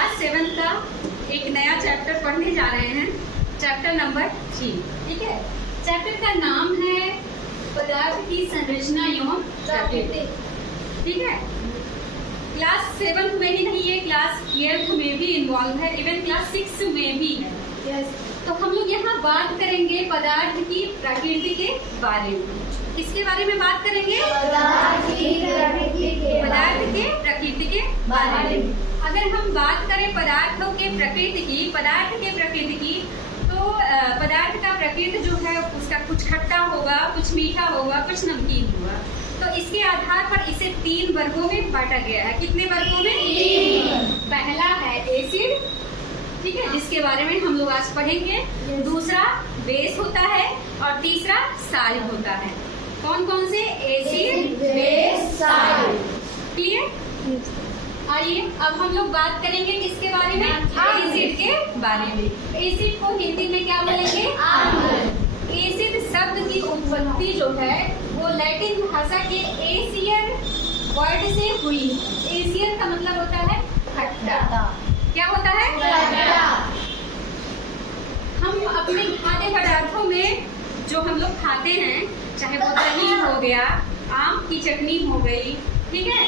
Class 7 का एक नया चैप्टर पढ़ने जा रहे हैं, चैप्टर नंबर 3। ठीक है, चैप्टर का नाम है पदार्थ की संरचना एवं प्रकृति। ठीक है, क्लास 7 में ही नहीं है, क्लास 12 में भी इन्वॉल्व है, इवन क्लास 6 में भी है। तो हम लोग यहाँ बात करेंगे पदार्थ की प्रकृति के बारे में। किसके बारे में बात करेंगे? पदार्थ के प्रकृति के बारे में। अगर हम बात करें पदार्थों के प्रकृति की, पदार्थ के प्रकृति की, तो पदार्थ का प्रकृति जो है उसका कुछ खट्टा होगा, कुछ मीठा होगा, कुछ नमकीन होगा। तो इसके आधार पर इसे 3 वर्गों में बांटा गया है। कितने वर्गों में? 3। पहला है एसिड, ठीक है, जिसके बारे में हम लोग आज पढ़ेंगे। दूसरा बेस होता है और तीसरा सॉल्ट होता है। कौन कौन से? Acid, base, salt. क्लियर? आइए अब हम लोग बात करेंगे किसके बारे में? एसिड के बारे में। एसिड को हिंदी में क्या बोलेंगे? अम्ल। एसिड शब्द की उत्पत्ति जो है वो लैटिन भाषा के एसियर वर्ड से हुई। एसियर का मतलब होता है खट्टा। क्या होता है? खट्टा। हम अपने खाद्य पदार्थों में जो हम लोग खाते हैं, चाहे वो दही हो गया, आम की चटनी हो गई, ठीक है,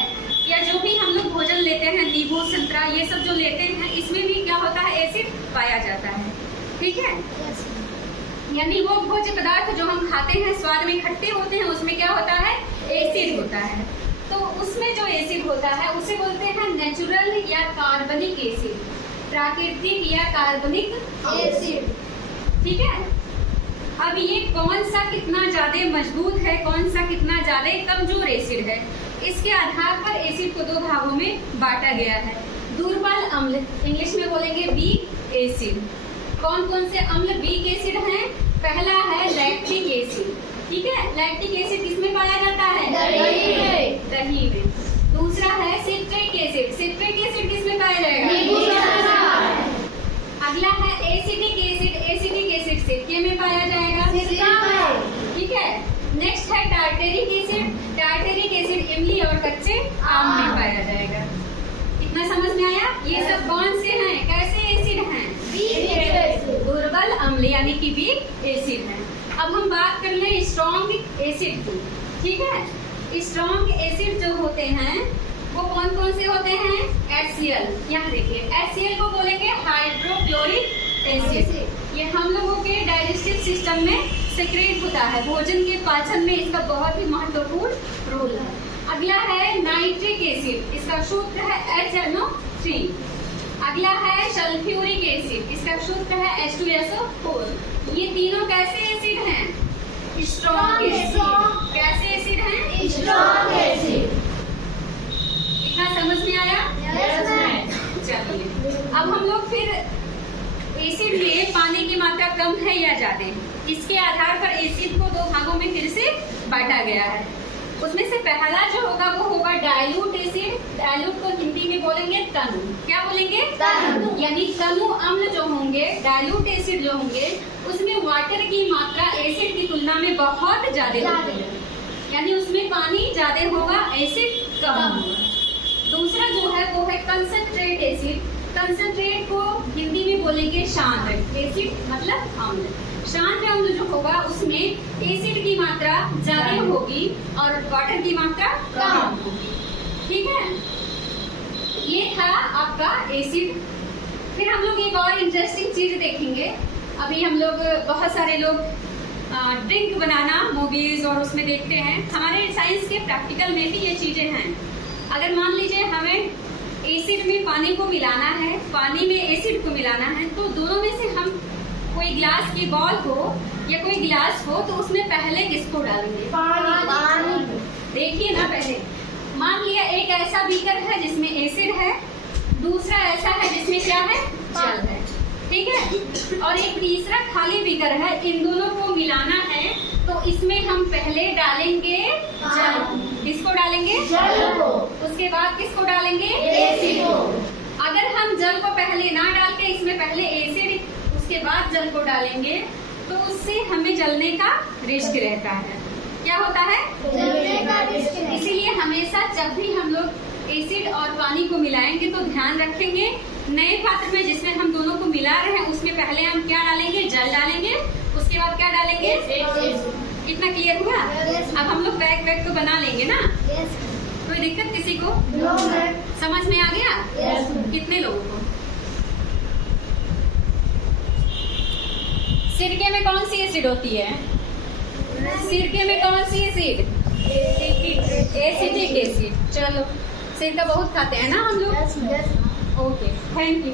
या जो भी हम लोग भोजन लेते हैं, नींबू, संतरा, ये सब जो लेते हैं, इसमें भी क्या होता है? एसिड पाया जाता है। ठीक है, यानी वो भोज्य पदार्थ जो हम खाते हैं स्वाद में खट्टे होते हैं, उसमें क्या होता है? एसिड होता है। तो उसमें जो एसिड होता है उसे बोलते हैं नेचुरल या कार्बनिक एसिड, प्राकृतिक या कार्बनिक एसिड। ठीक है, अब ये कौन सा कितना ज्यादा मजबूत है, कौन सा कितना ज्यादा कमजोर एसिड है, इसके आधार पर एसिड को 2 भागों में बांटा गया है। दुर्बल अम्ल, इंग्लिश में बोलेंगे वीक एसिड। कौन कौन से अम्ल वीक एसिड हैं? पहला है लैक्टिक एसिड। ठीक है, लैक्टिक एसिड किसमें पाया जाता है? दही में। दूसरा है सिट्रिक एसिड। सिट्रिक एसिड किसमें पाया जाएगा? अगला है एसिडिक एसिड। एसिडिक एसिड सिरके में पाया जाएगा। ठीक है, नेक्स्ट है टार्टेरिक एसिड। टार्टेरिक एसिड इमली और कच्चे आम में पाया जाएगा। इतना समझ में आया? ये सब कौन से हैं, कैसे एसिड हैं? दुर्बल अम्ल यानी कि वीक एसिड है। अब हम बात कर ले स्ट्रॉन्ग एसिड की। ठीक है, स्ट्रॉन्ग एसिड जो होते हैं वो कौन कौन से होते हैं? HCl। यहाँ देखिए, HCl को बोलेंगे हाइड्रोक्लोरिक एसिड। ये हम लोगों के डाइजेस्टिव सिस्टम में सिक्रेट होता है, भोजन के पाचन में इसका बहुत ही महत्वपूर्ण रोल है। अगला है नाइट्रिक एसिड, इसका सूत्र है HNO3। अगला है सल्फ्यूरिक एसिड, इसका सूत्र है H2SO4। ये तीनों कैसे एसिड हैं? Strong acid. कैसे एसिड हैं? Strong acid. इतना समझ में आया? चलिए अब हम लोग फिर एसिड में पानी की मात्रा कम है या ज्यादा, इसके आधार पर एसिड को 2 भागों में फिर से बांटा गया है। उसमें से पहला जो होगा वो होगा डाइल्यूट एसिड। डाइल्यूट को हिंदी में बोलेंगे तनु। क्या बोलेंगे? तनु। यानी तनु अम्ल जो होंगे, डाइल्यूट एसिड जो होंगे, उसमें वाटर की मात्रा एसिड की तुलना में बहुत ज्यादा होगी, यानी उसमें पानी ज्यादा होगा, एसिड कम होगा। दूसरा जो है वो है कंसंट्रेट एसिड। कंसंट्रेट को हिंदी में बोलेंगे शांत एसिड, मतलब अम्ल। शांत अम्ल जो होगा उसमें एसिड की मात्रा ज्यादा होगी और वाटर की मात्रा कम होगी। ठीक है, ये था आपका एसिड। फिर हम लोग एक और इंटरेस्टिंग चीज देखेंगे। अभी हम लोग बहुत सारे लोग ड्रिंक बनाना मूवीज और उसमें देखते हैं। हमारे साइंस के प्रैक्टिकल में भी ये चीजें हैं। अगर मान लीजिए हमें एसिड में पानी को मिलाना है, पानी में एसिड को मिलाना है, तो दोनों में से हम कोई ग्लास की बॉल हो या कोई गिलास हो, तो उसमें पहले किसको डालेंगे? पानी। देखिए ना, पहले मान लिया एक ऐसा बीकर है जिसमें एसिड है, दूसरा ऐसा है जिसमें क्या है? जल है। ठीक है, और एक तीसरा खाली बीकर है। इन दोनों को मिलाना है तो इसमें हम पहले डालेंगे जल। किसको डालेंगे? जल को। उसके बाद किसको डालेंगे? एसिड को। अगर हम जल को पहले ना डाल के इसमें पहले एसिड उसके बाद जल को डालेंगे तो उससे हमें जलने का रिस्क रहता है। क्या होता है? जलने का रिस्क। इसीलिए हमेशा जब भी हम लोग एसिड और पानी को मिलाएंगे तो ध्यान रखेंगे नए पात्र में जिसमें हम दोनों को मिला रहे हैं उसमें पहले हम क्या डालेंगे, जल डालेंगे, उसके बाद क्या डालेंगे, कितना क्लियर हुआ? अब हम लोग बैग तो बना लेंगे ना, कोई दिक्कत किसी को? समझ में आ गया? कितने लोगों को? सिरके में कौन सी एसिड होती है? सिरके में कौन सी एसिड? Acetic acid. चलो, सिरका बहुत खाते हैं ना हम लोग। Okay, thank you.